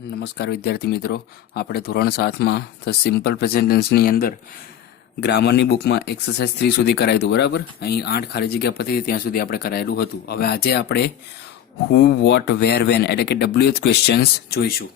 નમસ્કાર વિદ્યાર્થી મિત્રો, આપણે ધોરણ 7માં ધ સિમ્પલ પ્રેઝન્ટ ટેન્સની અંદર ગ્રામરની બુકમાં એક્સરસાઇઝ 3 સુધી કરાયું હતું. બરાબર, અહીં 8 ખાલી જગ્યા પતી ત્યાં સુધી આપણે કરાયેલું હતું. હવે આજે આપણે હુ, વોટ, વેર, વેન એટલે કે WH ક્વેશ્ચન્સ જોઈશું.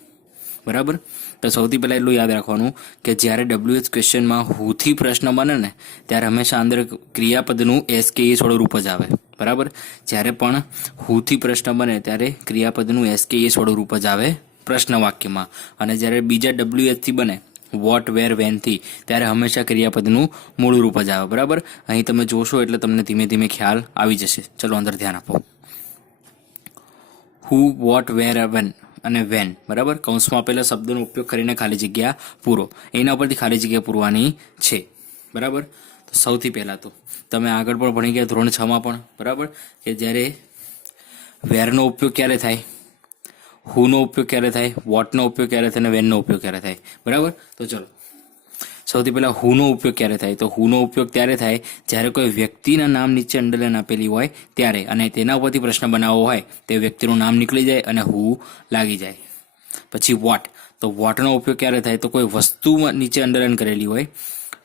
બરાબર, તો સૌથી પહેલાં એટલું યાદ રાખવાનું કે જ્યારે WH ક્વેશ્ચનમાં હુથી પ્રશ્ન બને ને ત્યારે હંમેશા અંદર ક્રિયાપદનું SKS વાળું રૂપ જ આવે. બરાબર, જ્યારે પણ હુથી પ્રશ્ન બને ત્યારે ક્રિયાપદનું SKS વાળું રૂપ જ આવે પ્રશ્ન વાક્યમાં, અને જ્યારે બીજા WH થી બને વોટ, વેર, વેન થી ત્યારે હંમેશા ક્રિયાપદનું મૂળ રૂપ જ આવે. બરાબર, અહીં તમે જોશો એટલે તમને ધીમે ધીમે ખ્યાલ આવી જશે. ચલો અંદર ધ્યાન આપો. હુ, વોટ, વેર, વેન અને વેન. બરાબર, કૌંસમાં આપેલા શબ્દોનો ઉપયોગ કરીને ખાલી જગ્યા પૂરો. એના પરથી ખાલી જગ્યા પૂરવાની છે. બરાબર, તો સૌથી પહેલાં તો તમે આગળ પણ ભણી ગયા ધોરણ 6માં પણ. બરાબર, કે જ્યારે વેરનો ઉપયોગ ક્યારે થાય, હુનો ઉપયોગ ક્યારે થાય, વોટનો ઉપયોગ ક્યારે થાય અને વેનનો ઉપયોગ ક્યારે થાય. બરાબર, તો ચલો સૌથી પહેલા હુનો ઉપયોગ ક્યારે થાય, તો હુનો ઉપયોગ ત્યારે થાય જ્યારે કોઈ વ્યક્તિના નામ નીચે અંડરલાઈન આપેલી હોય ત્યારે, અને તેના ઉપરથી પ્રશ્ન બનાવવો હોય તે વ્યક્તિનું નામ નીકળી જાય અને હુ લાગી જાય. પછી વોટ, તો વોટનો ઉપયોગ ક્યારે થાય, તો કોઈ વસ્તુ નીચે અંડરલાઈન કરેલી હોય,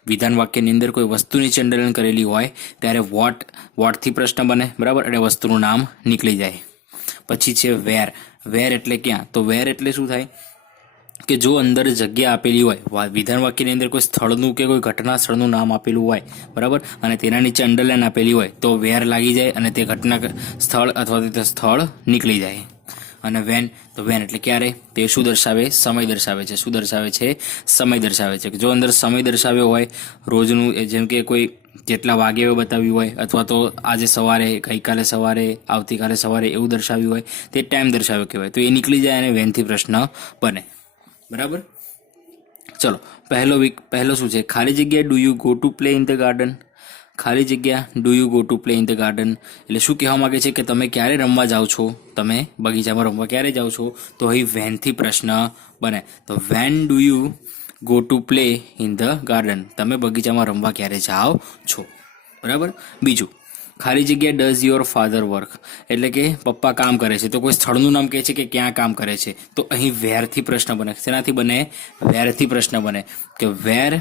વિધાન વાક્યની અંદર કોઈ વસ્તુ નીચે અંડરલાઈન કરેલી હોય ત્યારે વોટથી પ્રશ્ન બને. બરાબર, અને વસ્તુનું નામ નીકળી જાય. પછી છે વેર. વેર એટલે ક્યાં, તો વેર એટલે શું થાય કે જો અંદર જગ્યા આપેલી હોય, વિધાન વાક્યની અંદર કોઈ સ્થળનું કે કોઈ ઘટના સ્થળનું નામ આપેલું હોય, બરાબર, અને તેના નીચે અંડરલાઈન આપેલી હોય તો વેર લાગી જાય અને તે ઘટના સ્થળ અથવા તે સ્થળ નીકળી જાય. અને વેન, તો વેન એટલે ક્યારે, તે શું દર્શાવે, સમય દર્શાવે છે. શું દર્શાવે છે, સમય દર્શાવે છે. જો અંદર સમય દર્શાવ્યો હોય રોજનું, જેમ કે કોઈ જેટલા વાગે બતાવ્યું હોય, અથવા તો આજે સવારે, ગઈકાલે સવારે, આવતીકાલે સવારે એવું દર્શાવ્યું હોય, તે ટાઈમ દર્શાવ્યો કહેવાય, તો એ નીકળી જાય અને વેનથી પ્રશ્ન બને. બરાબર, ચલો પહેલો શું છે, ખાલી જગ્યા do you go to play in the garden. ખાલી જગ્યા do you go to play in the garden એટલે શું કહેવા માંગે છે કે તમે ક્યારે રમવા જાઓ છો, તમે બગીચામાં રમવા ક્યારે જાઓ છો, તો અહીં વેનથી પ્રશ્ન બને. તો when do you go to play in the garden, તમે બગીચામાં રમવા ક્યારે જાઓ છો. બરાબર, બીજું ખાલી જગ્યા ડઝ યોર ફાધર વર્ક એટલે કે પપ્પા કામ કરે છે, તો કોઈ સ્થળનું નામ કહે છે કે ક્યાં કામ કરે છે, તો અહીં વેરથી પ્રશ્ન બને. શેનાથી બને, વેરથી પ્રશ્ન બને કે where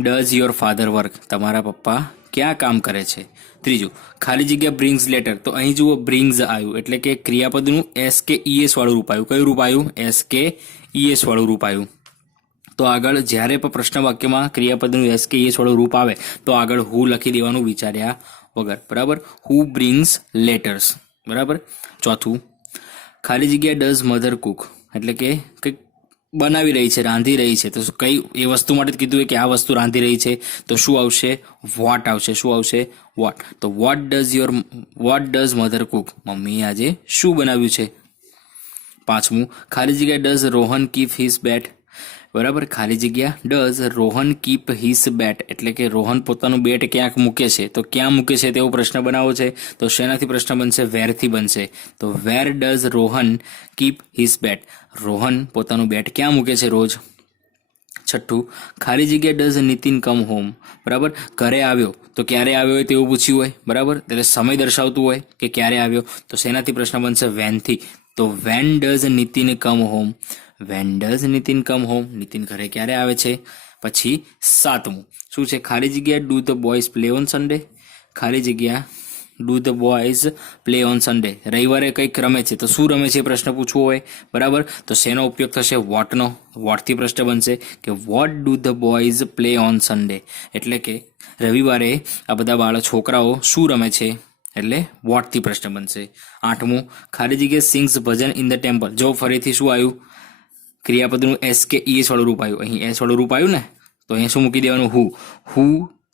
does your father work, તમારા પપ્પા ક્યાં કામ કરે છે. ત્રીજું ખાલી જગ્યા બ્રિંગ્સ લેટર, તો અહીં જુઓ બ્રિંગ્સ આવ્યું એટલે કે ક્રિયાપદનું SKES વાળું રૂપ આવ્યું. કયું રૂપ આવ્યું, SKES વાળું રૂપ આવ્યું. તો આગળ જ્યારે પણ પ્રશ્ન વાક્યમાં ક્રિયાપદનું SKES વાળું રૂપ આવે તો આગળ હુ લખી દેવાનું વિચાર્યા વગર. બરાબર, હુ બ્રિંગ્સ લેટર્સ. બરાબર, ચોથું ખાલી જગ્યા ડઝ મધર કુક એટલે કે કંઈક બનાવી રહી છે, રાંધી રહી છે, તો કઈ એ વસ્તુ માટે કીધું હોય કે આ વસ્તુ રાંધી રહી છે, તો શું આવશે, વોટ આવશે. શું આવશે, વોટ. તો વોટ ડઝ મધર કુક, મમ્મીએ આજે શું બનાવ્યું છે. પાંચમું ખાલી જગ્યા ડઝ રોહન કીપ હિઝ બેટ. બરાબર, ખાલી જગ્યા ડઝ રોહન કીપ હિઝ બેટ એટલે કે રોહન પોતાનું બેટ ક્યાંક મૂકે છે, તો ક્યાં મૂકે છે તેવો પ્રશ્ન બનાવવો છે, તો શેનાથી પ્રશ્ન બનશે, વેરથી બનશે. તો where does Rohan keep his bat, Rohan પોતાનું બેટ ક્યાં મૂકે છે રોજ. છઠ્ઠું ખાલી જગ્યા ડઝ નીતિન કમ હોમ. બરાબર, ઘરે આવ્યો તો ક્યારે આવ્યો હોય તેવું પૂછ્યું હોય. બરાબર, એટલે સમય દર્શાવતું હોય કે ક્યારે આવ્યો, તો શેનાથી પ્રશ્ન બનશે, વેનથી. તો when does Nitin come home, when does Nitin come home, Nitin ઘરે ક્યારે આવે છે. પછી સાતમું શું છે, ખાલી જગ્યા do the boys play on Sunday. ખાલી જગ્યા do the boys play on Sunday, રવિવારે કંઈક રમે છે, તો શું રમે છે એ પ્રશ્ન પૂછવો હોય. બરાબર, તો શેનો ઉપયોગ થશે, વોટનો. વોટથી પ્રશ્ન બનશે કે vote do the boys play on Sunday એટલે કે રવિવારે આ બધા છોકરાઓ શું રમે છે, એટલે વોટથી પ્રશ્ન બનશે. આઠમું ખાલી જગ્યા sings bhajan in the temple, જો ફરીથી શું આવ્યું, ક્રિયાપદનું SKES વાળું રૂપ આવ્યું. અહીં S વાળું રૂપ આવ્યું ને, તો અહીંયા શું મૂકી દેવાનું, who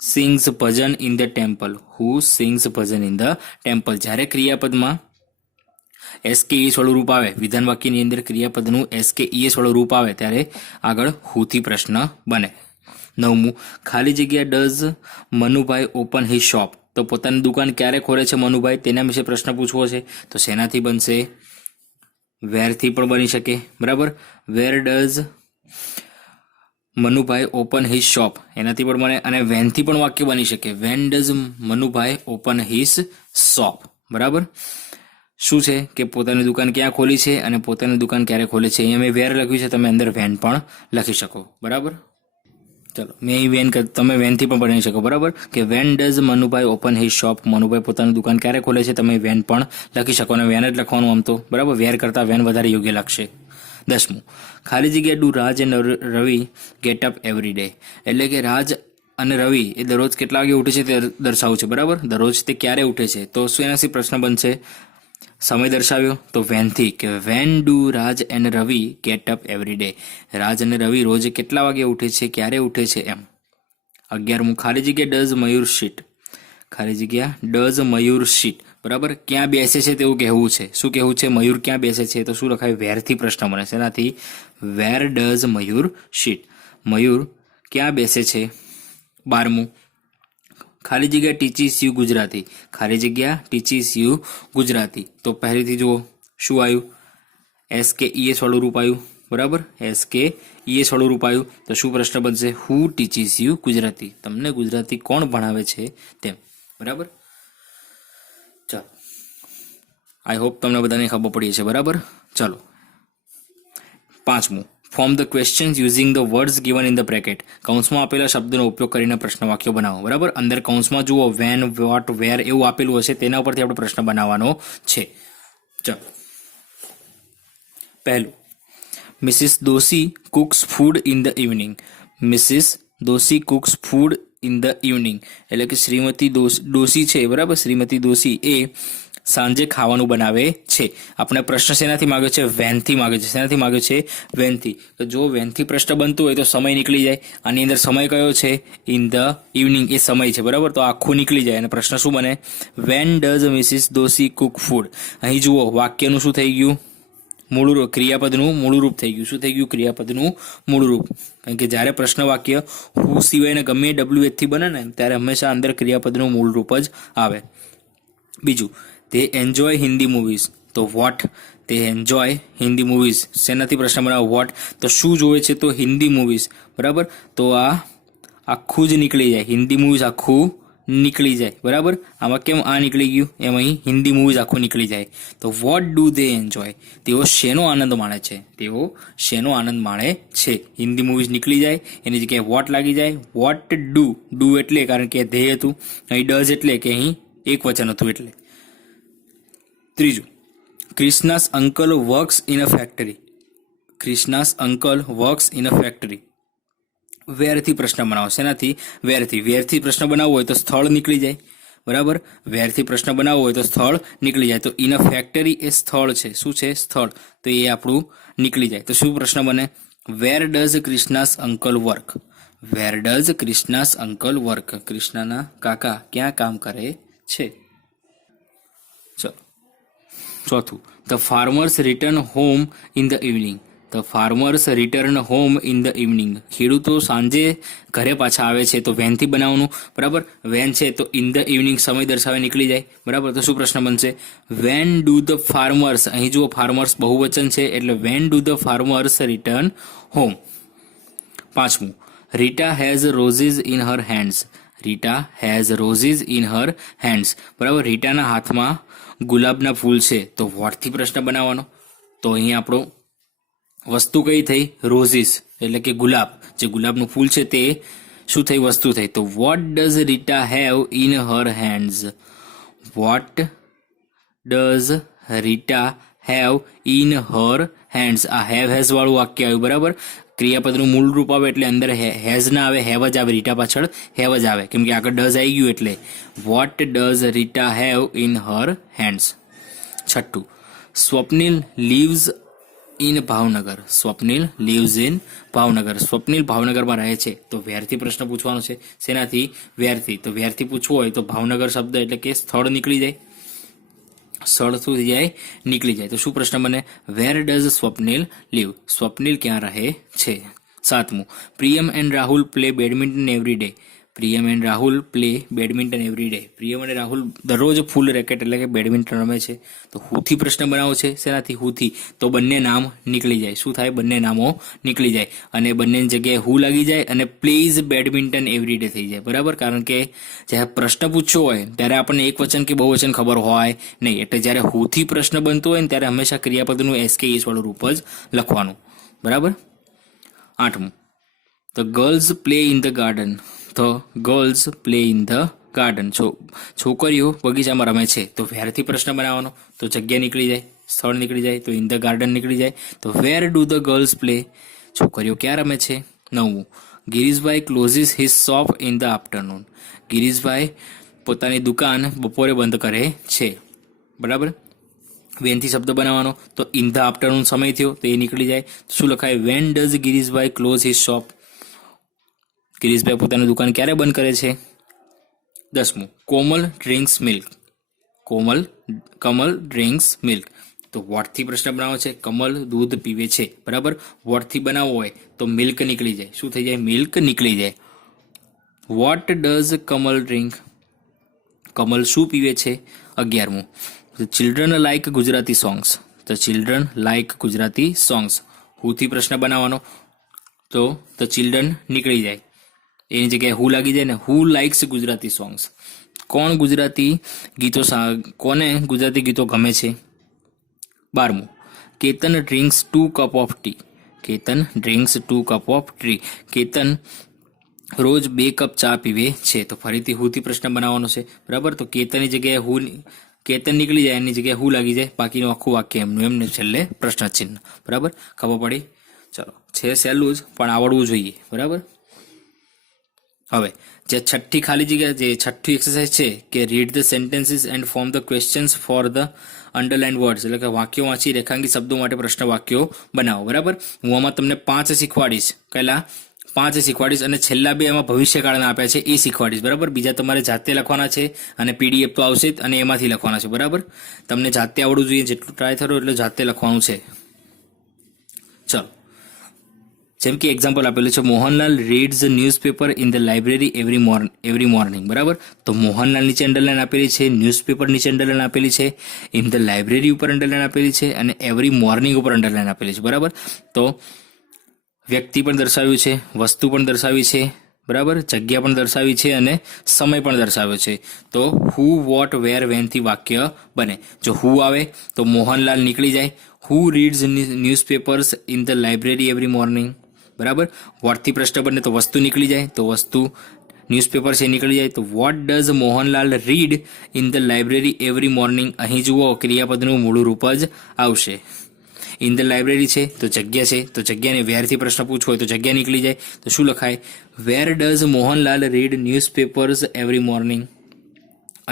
sings bhajan in the temple. Who sings bhajan in the temple. જ્યારે ક્રિયાપદમાં SKES વાળું રૂપ આવે, વિધાન વાક્યની અંદર ક્રિયાપદનું SKES વાળું રૂપ આવે ત્યારે આગળ હુથી પ્રશ્ન બને. નવમું ખાલી જગ્યા does Manubhai open his shop, તો પોતાની દુકાન ક્યારે ખોલે છે મનુભાઈ, તેના વિશે પ્રશ્ન પૂછવો છે, તો શેનાથી બનશે, વેરથી પણ બની શકે. બરાબર, where does Manubhai open his shop એનાથી પણ બને, અને વેનથી પણ વાક્ય બની શકે, when does Manubhai open his shop. બરાબર, શું છે કે પોતાની દુકાન ક્યાં ખોલી છે અને પોતાની દુકાન ક્યારે ખોલે છે. અહીંયા મેં વેર લખ્યું છે, તમે અંદર વેન પણ લખી શકો. બરાબર. ચલો, મેં અહીં વેન તમે વેનથી પણ બનાવી શકો. બરાબર, કે when does Manubhai open his shop. Manubhai પોતાની દુકાન ક્યારે ખોલે છે, તમે વેન પણ લખી શકો અને વેન જ લખવાનું આમ તો. બરાબર, વેર કરતાં વેન વધારે યોગ્ય લાગશે. 10મું, ખાલી જગ્યા do Raj and Ravi get up every day. એટલે કે રાજ અને રવિ એ દરરોજ કેટલા વાગે ઉઠે છે તે દર્શાવવું છે. બરાબર, દરરોજ તે ક્યારે ઉઠે છે, તો શું એનાથી પ્રશ્ન બનશે? સમય દર્શાવ્યો તો વેનથી, કે when do Raj and Ravi get up every day. Raj અને રવિ રોજ કેટલા વાગે ઉઠે છે, ક્યારે ઉઠે છે એમ. 11મું, ખાલી જગ્યા ડઝ મયુર શીટ. ખાલી જગ્યા ડઝ મયુર શીટ. બરાબર, ક્યાં બેસે છે તેવું કહેવું છે. શું કહેવું છે? મયુર ક્યાં બેસે છે, તો શું લખાય? વેરથી પ્રશ્ન બને છે. એનાથી વેર ડઝ મયુર શીટ. મયુર ક્યાં બેસે છે. 12મું, ખાલી જગ્યા ટીચીસ યુ ગુજરાતી. ખાલી જગ્યા ટીચીસ યુ ગુજરાતી. તો પહેલેથી જુઓ શું આવ્યું? SKES વાળું રૂપ આવ્યું. બરાબર, SKES વાળું રૂપ આવ્યું. તો શું પ્રશ્ન બનશે? હુ ટીચીસ યુ ગુજરાતી. તમને ગુજરાતી કોણ ભણાવે છે તેમ. બરાબર, ચાલો, આઈ હોપ તમને બધાને ખબર પડી છે. બરાબર, ચાલો. 5મું, form the questions using the words given in the bracket. કૌંસમાં આપેલા શબ્દનો ઉપયોગ કરીને પ્રશ્ન વાક્યો બનાવો. બરાબર, અંદર કૌંસમાં જુઓ વેન, વોટ, વેર એવું આપેલું હશે, તેના ઉપરથી આપણે પ્રશ્ન બનાવવાનો છે. ચાલો, પહેલું, Mrs Doshi cooks food in the evening. Mrs Doshi cooks food in the evening એટલે કે શ્રીમતી દોશી છે. બરાબર, શ્રીમતી દોશી એ સાંજે ખાવાનું બનાવે છે. આપણે પ્રશ્ન શેનાથી માગ્યો છે? વેનથી માગ્યો છે. શેનાથી માગ્યો છે? વેનથી. તો જો વેનથી પ્રશ્ન બનતું હોય તો સમય નીકળી જાય. આની અંદર સમય કયો છે? ઇન ધ ઇવનિંગ એ સમય છે. બરાબર, તો આખું નીકળી જાય અને પ્રશ્ન શું બને? When does Mrs Doshi cook food. અહીં જુઓ વાક્યનું શું થઈ ગયું? મૂળરૂપ, ક્રિયાપદનું મૂળરૂપ થઈ ગયું. શું થઈ ગયું? ક્રિયાપદનું મૂળરૂપ. કારણ કે જ્યારે પ્રશ્ન વાક્ય હુ સિવાયને ગમે WH થી બને ને ત્યારે હંમેશા અંદર ક્રિયાપદનું મૂળરૂપ જ આવે. બીજું, તે એન્જોય હિન્દી મૂવીઝ. તો વોટ? તે એન્જોય હિન્દી મૂવીઝ. શેનાથી પ્રશ્ન બનાવો? વોટ. તો શું જોવે છે? તો હિન્દી મૂવીઝ. બરાબર, તો આ આખું જ નીકળી જાય. હિન્દી મૂવીઝ આખું નીકળી જાય. બરાબર, આમાં કેમ આ નીકળી ગયું? એમ અહીં હિન્દી મૂવીઝ આખું નીકળી જાય. તો વોટ ડુ દે એન્જોય. તેઓ શેનો આનંદ માણે છે? તેઓ શેનો આનંદ માણે છે? હિન્દી મૂવીઝ નીકળી જાય, એની જગ્યાએ વોટ લાગી જાય. What do. ડુ એટલે કારણ કે ધ્યેય હતું. અહીં ડઝ એટલે કે અહીં એક વચન હતું એટલે. ત્રીજું, Krishna's uncle works in a factory. Krishna's uncle works in a factory. વેરથી પ્રશ્ન બનાવો. શેનાથી? વેરથી. વેરથી પ્રશ્ન બનાવવો હોય તો સ્થળ નીકળી જાય. બરાબર, વેરથી પ્રશ્ન બનાવવો હોય તો સ્થળ નીકળી જાય. તો ઇન અ ફેક્ટરી એ સ્થળ છે. શું છે? સ્થળ. તો એ આપણું નીકળી જાય. તો શું પ્રશ્ન બને? Where does Krishna's uncle work. Where does Krishna's uncle work. કૃષ્ણના કાકા ક્યાં કામ કરે છે? ચલો, ચોથું, the farmers return home in the evening. The farmers return home in the evening. ખેડૂતો સાંજે ઘરે પાછા આવે છે. તો વેનથી બનાવવાનું. બરાબર, વેન છે તો ઇન ધ ઇવનિંગ સમય દર્શાવે નીકળી જાય. બરાબર, તો શું પ્રશ્ન બનશે? When do the farmers. અહીં જુઓ ફાર્મર્સ બહુવચન છે એટલે when do the farmers return home. 5મું, Rita has roses in her hands. Rita has roses in her hands. બરાબર, રીટાના હાથમાં ગુલાબના ફૂલ છે. તો વોટથી પ્રશ્ન બનાવવાનો. તો અહીં આપણો વસ્તુ કઈ થઈ? રોઝીસ એટલે કે ગુલાબ. જે ગુલાબનું ફૂલ છે તે શું થઈ? વસ્તુ થઈ. તો what does Rita have in her hands. What does Rita have in her hands. આ હેવ હેઝ વાળું વાક્ય આવ્યું. બરાબર, ક્રિયાપદનું મૂળ રૂપ આવે એટલે અંદર હેઝ ના આવે, હેવ જ આવે. રીટા પાછળ હેવ જ આવે કેમ કે આગળ ડઝ આવી ગયું એટલે. What does Rita have in her hands. 6, Swapnil lives in Bhavnagar. Swapnil lives in Bhavnagar. Swapnil ભાવનગરમાં રહે છે. તો વેરથી પ્રશ્ન પૂછવાનો છે. શેનાથી? વેરથી. તો વેરથી પૂછવું હોય તો ભાવનગર શબ્દ એટલે કે સ્થળ નીકળી જાય. સ્થળ શું થઈ જાય? નીકળી જાય. તો શું પ્રશ્ન બને? Where does Swapnil live. Swapnil ક્યાં રહે છે? 7મું, Priyam and Rahul play badminton every day. Priyam and Rahul play badminton every day. Priyam અને રાહુલ દરરોજ ફૂલ રેકેટ એટલે કે બેડમિન્ટન રમે છે. તો હુથી પ્રશ્ન બનાવો છે. શેનાથી? હુથી. તો બંને નામ નીકળી જાય. શું થાય? બંને નામો નીકળી જાય અને બંનેની જગ્યાએ હુ લાગી જાય અને પ્લેઝ બેડમિન્ટન એવરી ડે થઈ જાય. બરાબર? કારણ કે જ્યારે પ્રશ્ન પૂછ્યો હોય ત્યારે આપણને એક વચન કે બહુવચન ખબર હોય નહીં. એટલે જ્યારે હુથી પ્રશ્ન બનતો હોય ને ત્યારે હંમેશા ક્રિયાપદનું એસ વાળું રૂપ જ લખવાનું. બરાબર? 8મું, the girls play in the garden. The girls play in the garden. છોકરીઓ બગીચામાં રમે છે. તો વેરથી પ્રશ્ન બનાવવાનો. તો જગ્યા નીકળી જાય, સ્થળ નીકળી જાય. તો ઇન ધ ગાર્ડન નીકળી જાય. તો where do the girls play? છોકરીઓ ક્યાં રમે છે? 9મું, Girishbhai closes his shop in the afternoon. Girishbhai પોતાની દુકાન બપોરે બંધ કરે છે. બરાબર? વેનથી શબ્દ બનાવવાનો. તો ઇન ધ આફ્ટરનૂન સમય થયો તો એ નીકળી જાય. શું લખાય? When does Girishbhai close his shop? Girishbhai પોતાની દુકાન ક્યારે બંધ કરે છે? 10મું, Komal drinks milk. Kamal drinks milk. તો વોટથી પ્રશ્ન બનાવો છે. કમલ દૂધ પીવે છે. બરાબર? વોટથી બનાવવો હોય તો મિલ્ક નીકળી જાય. શું થઈ જાય? મિલ્ક નીકળી જાય. What does Kamal drink? Kamal શું પીવે છે? 11મું, children like Gujarati songs. The children like Gujarati songs. હુથી પ્રશ્ન બનાવવાનો. તો ધ ચિલ્ડ્રન નીકળી જાય. એની જગ્યાએ હુ લાગી જાય ને. Who likes Gujarati songs? કોને ગુજરાતી ગીતો ગમે છે? 12મું, Ketan drinks 2 cup of tea. Ketan drinks 2 cup of tea. Ketan રોજ 2 કપ ચા પીવે છે. તો ફરીથી હુથી પ્રશ્ન બનાવવાનો છે. બરાબર? તો કેતનની જગ્યાએ કેતન નીકળી જાય, એની જગ્યાએ હુ લાગી જાય. બાકીનું આખું વાક્ય એમનું એમને છેલ્લે પ્રશ્ન ચિહ્ન. બરાબર? ખબર પડી? ચલો, છે સહેલું જ પણ આવડવું જોઈએ. બરાબર? હવે જે છઠ્ઠી એક્સરસાઇઝ છે કે read the sentences and form the questions for the underline words. એટલે કે વાક્યો વાંચી રેખાંકિત શબ્દો માટે પ્રશ્ન વાક્યો બનાવો. બરાબર? હું આમાં તમને 5 શીખવાડીશ. પહેલા 5 શીખવાડીશ અને છેલ્લા 2 એમાં ભવિષ્યકાળના આપ્યા છે એ શીખવાડીશ. બરાબર? બીજા તમારે જાતે લખવાના છે અને પીડીએફ તો આવશે જ અને એમાંથી લખવાના છે. બરાબર? તમને જાતે આવડવું જોઈએ. જેટલું ટ્રાય થયો એટલે જાતે લખવાનું છે. ચલો, જેમ કે એક્ઝામ્પલ આપેલું છે, Mohanlal reads newspaper in the library every morning. બરાબર? તો મોહનલાલ નીચે અંડરલાઈન આપેલી છે, ન્યૂઝપેપર નીચે અંડરલાઈન આપેલી છે, ઇન ધ લાઇબ્રેરી ઉપર અંડરલાઈન આપેલી છે અને એવરી મોર્નિંગ ઉપર અંડરલાઈન આપેલી છે. બરાબર? તો વ્યક્તિ પણ દર્શાવ્યું છે, વસ્તુ પણ દર્શાવી છે. બરાબર? જગ્યા પણ દર્શાવી છે અને સમય પણ દર્શાવ્યો છે. તો હુ, વોટ, વેર, વેનથી વાક્ય બને. જો હુ આવે તો મોહનલાલ નીકળી જાય. Who reads newspapers in the library every morning. બરાબર? વોટથી પ્રશ્ન બને તો વસ્તુ નીકળી જાય. તો વસ્તુ ન્યૂઝપેપર છે નીકળી જાય. તો what does Mohanlal read in the library every morning? અહીં જુઓ ક્રિયાપદનું મૂળ રૂપ જ આવશે. ઇન ધ લાઇબ્રેરી છે તો જગ્યા છે. તો જગ્યાને વેરથી પ્રશ્ન પૂછવો હોય તો જગ્યા નીકળી જાય. તો શું લખાય? Where does Mohanlal read newspapers every morning?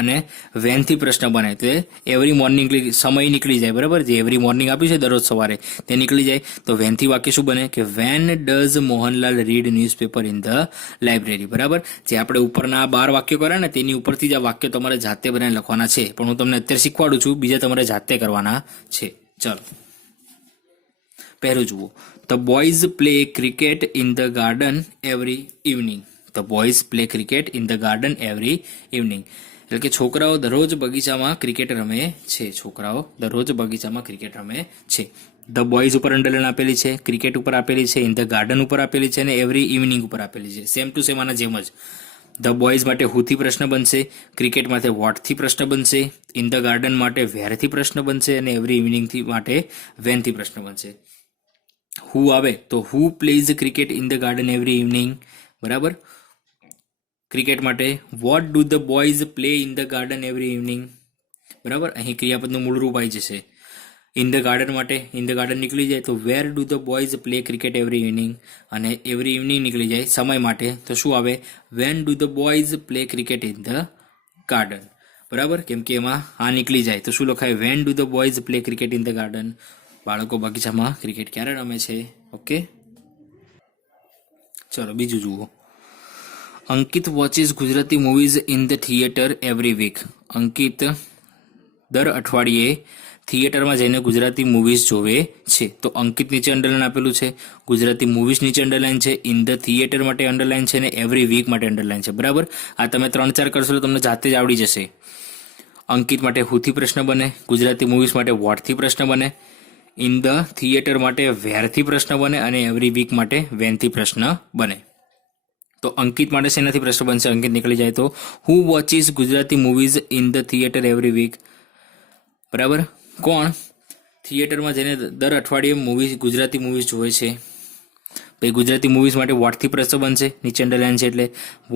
અને વેનથી પ્રશ્ન બને તો એવરી મોર્નિંગ સમય નીકળી જાય. બરાબર? જે એવરી મોર્નિંગ આપ્યું છે દરરોજ સવારે તે નીકળી જાય. તો વેનથી વાક્ય શું બને કે when does Mohanlal read newspaper in the library. બરાબર? જે આપણે ઉપરના 12 વાક્યો કર્યા ને તેની ઉપરથી જ આ વાક્ય તમારે જાતે બનાવીને લખવાના છે. પણ હું તમને અત્યારે શીખવાડું છું, બીજા તમારે જાતે કરવાના છે. ચલો, પહેલું જુઓ. The boys play cricket in the garden every evening. The boys play cricket in the garden every evening. એટલે કે છોકરાઓ દરરોજ બગીચામાં ક્રિકેટ રમે છે. છોકરાઓ દરરોજ બગીચામાં ક્રિકેટ રમે છે. ધ બોયઝ ઉપર અંડરલાઈન આપેલી છે, ક્રિકેટ ઉપર આપેલી છે, ઇન ધ ગાર્ડન ઉપર આપેલી છે અને એવરી ઇવનિંગ ઉપર આપેલી છે. સેમ ટુ સેમ આના જેમ જ. ધ બોયઝ માટે હુથી પ્રશ્ન બનશે, ક્રિકેટ માટે વોટથી પ્રશ્ન બનશે, ઇન ધ ગાર્ડન માટે વેરથી પ્રશ્ન બનશે અને એવરી ઇવનિંગથી માટે વેનથી પ્રશ્ન બનશે. હુ આવે તો who plays cricket in the garden every evening. બરાબર? ક્રિકેટ માટે what do the boys play in the garden every evening. બરાબર? અહીં ક્રિયાપદનું મૂળ રૂપ આવી જશે. ઇન ધ ગાર્ડન માટે ઇન ધ ગાર્ડન નીકળી જાય તો where do the boys play cricket every evening અને એવરી ઇવનિંગ નીકળી જાય સમય માટે તો શું આવે? When do the boys play cricket in the garden. બરાબર? કેમ કે એમાં આ નીકળી જાય તો શું લખાય? Van do the boys play cricket in the garden. બાળકો બગીચામાં ક્રિકેટ ક્યારે રમે છે? ઓકે, ચલો બીજું જુઓ. Ankit watches Gujarati movies in the theatre every week. Ankit દર અઠવાડિયે થિયેટરમાં જઈને ગુજરાતી મૂવીઝ જોવે છે. તો અંકિત નીચે અંડરલાઈન આપેલું છે, ગુજરાતી મૂવીઝ નીચે અંડરલાઈન છે, ઇન ધ થિયેટર માટે અંડરલાઈન છે અને એવરી વીક માટે અંડરલાઈન છે. બરાબર, આ તમે 3-4 કરશો તો તમને જાતે જ આવડી જશે. અંકિત માટે હુથી પ્રશ્ન બને, ગુજરાતી મૂવીઝ માટે વોટથી પ્રશ્ન બને, ઇન ધ થિયેટર માટે વેરથી પ્રશ્ન બને અને એવરી વીક માટે વેનથી પ્રશ્ન બને. તો અંકિત માટે શેનાથી પ્રશ્ન બનશે? અંકિત નીકળી જાય તો who watches Gujarati movies in the theatre every week. બરાબર, કોણ થિયેટરમાં જઈને દર અઠવાડિયે ગુજરાતી મૂવીઝ જોવે છે? ભાઈ ગુજરાતી મૂવીઝ માટે વોટથી પ્રશ્ન બનશે, નીચે અંડરલાઈન છે એટલે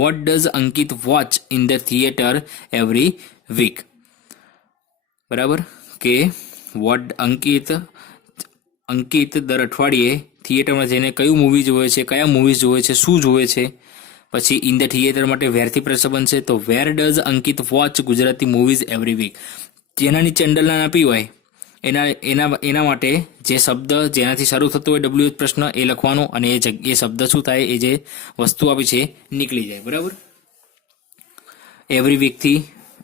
what does Ankit watch in the theatre every week. બરાબર, કે વોટ અંકિત દર અઠવાડિયે થિયેટરમાં જઈને કયું મૂવી જોવે છે, કયા મૂવીઝ જોવે છે, શું જોવે છે. પછી ઇન ધ થિયેટર માટે વેરથી પ્રશ્ન બનશે, તો where does Ankit watch Gujarati movies every week. જેના નીચે અંડરલાઈન આપી હોય એના માટે જે શબ્દ જેનાથી શરૂ થતો હોય WH પ્રશ્ન એ લખવાનો અને એ શબ્દ શું થાય, એ જે વસ્તુ આપી છે નીકળી જાય. બરાબર, એવરી વીકથી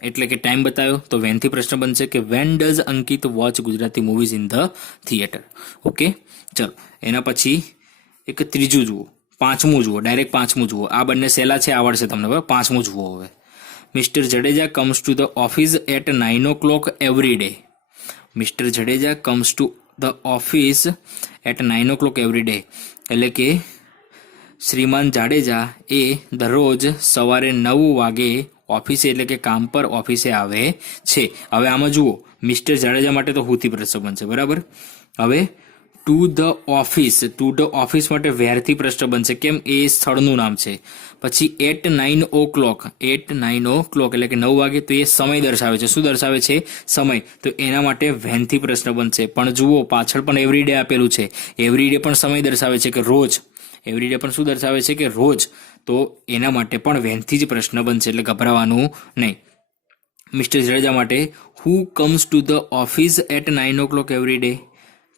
એટલે કે ટાઈમ બતાવ્યો તો વેનથી પ્રશ્ન બનશે કે when does Ankit watch Gujarati movies in the theatre. Okay, ચલો એના પછી એક ત્રીજું જુઓ, પાંચમું જુઓ, ડાયરેક્ટ પાંચમું જુઓ. આ બંને સહેલા છે, આવડશે તમને. બરાબર, પાંચમું જુઓ હવે. Mister Jadeja comes to the office at 9 o'clock every day. Mister Jadeja comes to the office at 9 o'clock every day એટલે કે શ્રીમાન જાડેજા એ દરરોજ સવારે 9 વાગે ઓફિસે એટલે કે કામ પર ઓફિસે આવે છે. હવે આમાં જુઓ, મિસ્ટર જાડેજા માટે તો હુથી પ્રશ્ન બનશે. બરાબર, હવે ટુ ધ ઓફિસ માટે વેરથી પ્રશ્ન બનશે. કેમ? એ સ્થળનું નામ છે. પછી એટ 9 o'clock એટલે કે 9 વાગે, તો એ સમય દર્શાવે છે. શું દર્શાવે છે? સમય. તો એના માટે વેનથી પ્રશ્ન બનશે. પણ જુઓ, પાછળ પણ એવરીડે આપેલું છે. એવરીડે પણ સમય દર્શાવે છે કે રોજ. એવરીડે પણ શું દર્શાવે છે કે રોજ. તો એના માટે પણ વેનથી જ પ્રશ્ન બનશે, એટલે ગભરાવાનું નહીં. મિસ્ટર જડેજા માટે who comes to the office at 9 o'clock every day,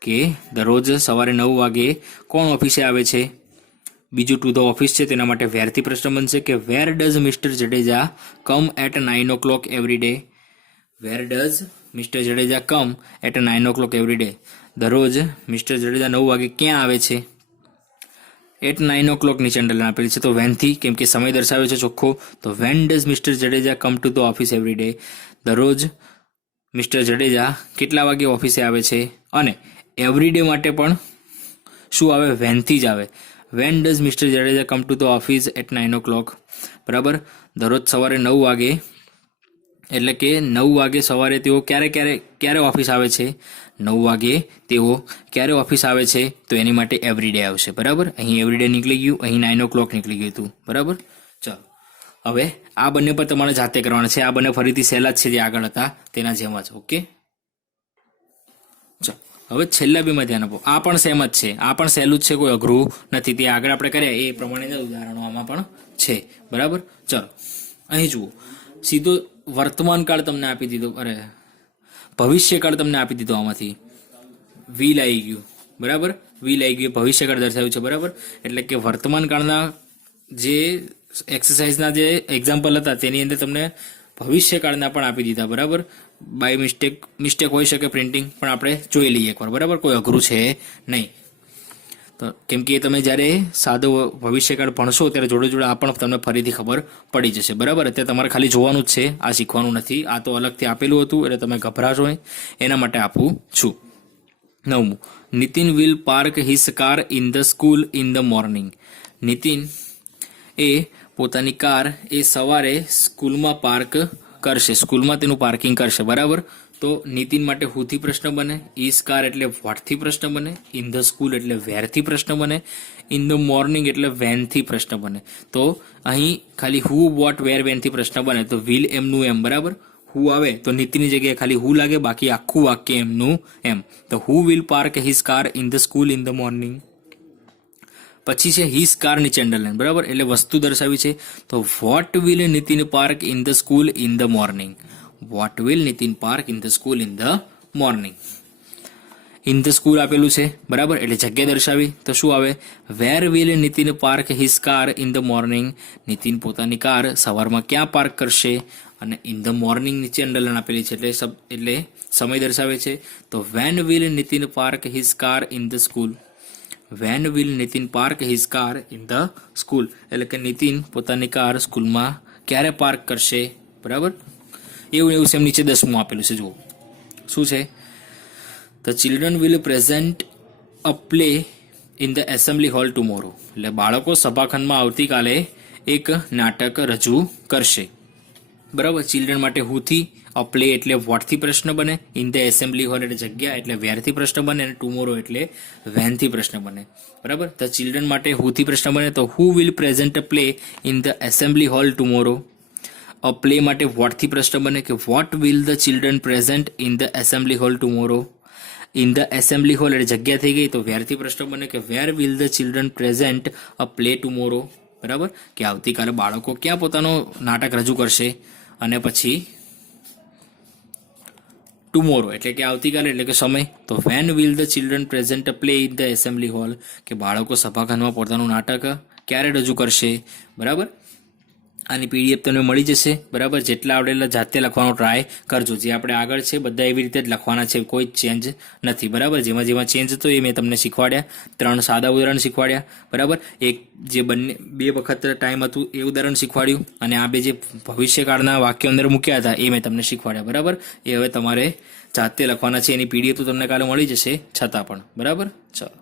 કે દરરોજ સવારે 9 વાગે કોણ ઓફિસે આવે છે? બીજું ટુ ધ ઓફિસ છે તેના માટે વેરથી પ્રશ્ન બનશે કે where does mister Jadeja come at 9 o'clock every day. Where does mister Jadeja come at 9 o'clock every day. દરરોજ મિસ્ટર જડેજા 9 વાગે ક્યાં આવે છે? એટ 9 o'clock નીચે અંડરલાઈન આપેલી છે, તો વેનથી, કેમ કે સમય દર્શાવે છે ચોખ્ખો. તો when does mister Jadeja come to the office every day. દરરોજ મિસ્ટર જડેજા કેટલા વાગે ઓફિસે આવે છે? અને એવરી ડે માટે પણ શું આવે? વેનથી જ આવે. When does mister Jadeja come to the office at 9 o'clock. બરાબર, દરરોજ સવારે 9 વાગે એટલે કે 9 વાગે સવારે તેઓ ક્યારે ઓફિસ આવે છે? 9 વાગે તેઓ ક્યારે ઓફિસ આવે છે? તો એની માટે એવરીડે આવશે. બરાબર, અહીં એવરીડે નીકળી ગયું, અહીં 9 o'clock નીકળી ગયું હતું. બરાબર, ચાલો હવે આ બંને પર તમારે જાતે કરવાના છે. આ બંને ફરીથી સહેલા જ છે જે આગળ હતા તેના જેમ જ. ઓકે, ચાલો હવે છેલ્લા બેમાં ધ્યાન આપો. આ પણ સેમ જ છે, આ પણ સહેલું જ છે, કોઈ અઘરું નથી. તે આગળ આપણે કર્યા એ પ્રમાણેના ઉદાહરણો આમાં પણ છે. બરાબર, ચાલો અહીં જુઓ, સીધો વર્તમાન કાળ તમને આપી દીધો, ભવિષ્યકાળ તમને આપી દીધો. આમાંથી વીલ આવી ગયું. બરાબર, વીલ આવી ગયું, ભવિષ્યકાળ દર્શાવ્યું છે. બરાબર, એટલે કે વર્તમાન કાળના જે એક્સરસાઇઝના જે એક્ઝામ્પલ હતા તેની અંદર તમને ભવિષ્યકાળના પણ આપી દીધા. બરાબર, બાય મિસ્ટેક હોઈ શકે પ્રિન્ટિંગ, પણ આપણે જોઈ લઈએ એકવાર. બરાબર, કોઈ અઘરું છે નહીં. તો કેમ કે તમે જ્યારે સાદો ભવિષ્યકાળ ભણશો ત્યારે જોડે જોડે આ પણ તમને ફરીથી ખબર પડી જશે. બરાબર, અત્યારે તમારે ખાલી જોવાનું જ છે, આ શીખવાનું નથી. આ તો અલગથી આપેલું હતું એટલે તમે ગભરાશો નહીં, એના માટે આપું છું. 9મું, Nitin will park his car in the school in the morning. Nitin એ પોતાની કાર એ સવારે સ્કૂલમાં પાર્ક કરશે, સ્કૂલમાં તેનું પાર્કિંગ કરશે. બરાબર, તો નીતિન માટે હુથી પ્રશ્ન બને, ઇઝ કાર એટલે વોટથી પ્રશ્ન બને, ઇન ધ સ્કૂલ એટલે વેરથી પ્રશ્ન બને, ઇન ધ મોર્નિંગ એટલે વેનથી પ્રશ્ન બને. તો અહીં ખાલી હુ, વોટ, વેર, વેનથી પ્રશ્ન બને. તો વિલ એમનું એમ. બરાબર, હુ આવે તો નીતિનની જગ્યાએ ખાલી હુ લાગે, બાકી આખું વાક્ય એમનું એમ. તો who will park his car in the school in the morning. પછી છે હિઝ કાર નીચે અંડરલાઈન. બરાબર, એટલે વસ્તુ દર્શાવી છે. તો what will Nitin park in the school in the morning. What will Nitin park in the school in the morning. In the school આપેલું છે. બરાબર, એટલે જગ્યા દર્શાવી. તો શું આવે? Where will Nitin park his car in the morning. Nitin પોતાની કાર સવારમાં ક્યાં પાર્ક કરશે? અને ઇન ધ મોર્નિંગ નીચે અંડરલાઈન આપેલી છે એટલે સમય દર્શાવે છે. તો when will Nitin park his car in the school. When will Nitin park his car in the school એટલે કે નીતિન પોતાની કાર સ્કૂલમાં ક્યારે પાર્ક કરશે. બરાબર, એવું સેમ નીચે 10મું આપેલું છે. જુઓ શું છે. The children will present a play in the assembly hall tomorrow. એટલે બાળકો સભાખંડમાં આવતીકાલે એક નાટક રજૂ કરશે. બરાબર, ચિલ્ડ્રન માટે હુથી, અ પ્લે એટલે વોટથી પ્રશ્ન બને, ઇન ધ એસેમ્બલી હોલ એટલે જગ્યા એટલે વેરથી પ્રશ્ન બને, અને ટુમોરો એટલે વેનથી પ્રશ્ન બને. બરાબર, ધ ચિલ્ડ્રન માટે હુથી પ્રશ્ન બને તો who will present a play in the assembly hall tomorrow. A play માટે વોટથી પ્રશ્ન બને કે what will the children present in the assembly hall tomorrow. In the assembly hall એટલે જગ્યા થઈ ગઈ તો વેરથી પ્રશ્ન બને કે where will the children present a play tomorrow. બરાબર, કે આવતીકાલે બાળકો ક્યાં પોતાનો નાટક રજૂ કરશે. અને પછી ટુમોરો એટલે કે આવતીકાલે એટલે કે સમય. તો when will the children present a play in the assembly hall કે બાળકો સભાખંડમાં પોતાનું નાટક ક્યારે રજૂ કરશે. બરાબર, આની પીડીએફ તમને મળી જશે. બરાબર, જેટલા આવડેલા જાતે લખવાનો ટ્રાય કરજો. જે આપણે આગળ છે બધા એવી રીતે જ લખવાના છે, કોઈ ચેન્જ નથી. બરાબર, જેમાં ચેન્જ હતો એ મેં તમને શીખવાડ્યા. 3 સાદા ઉદાહરણ શીખવાડ્યા. બરાબર, એક જે 2 વખત ટાઈમ હતું એ ઉદાહરણ શીખવાડ્યું, અને આ 2 જે ભવિષ્યકાળના વાક્યો અંદર મૂક્યા હતા એ મેં તમને શીખવાડ્યા. બરાબર, એ હવે તમારે જાતે લખવાના છે. એની પીડીએફ તો તમને કાલે મળી જશે છતાં પણ. બરાબર, ચાલો.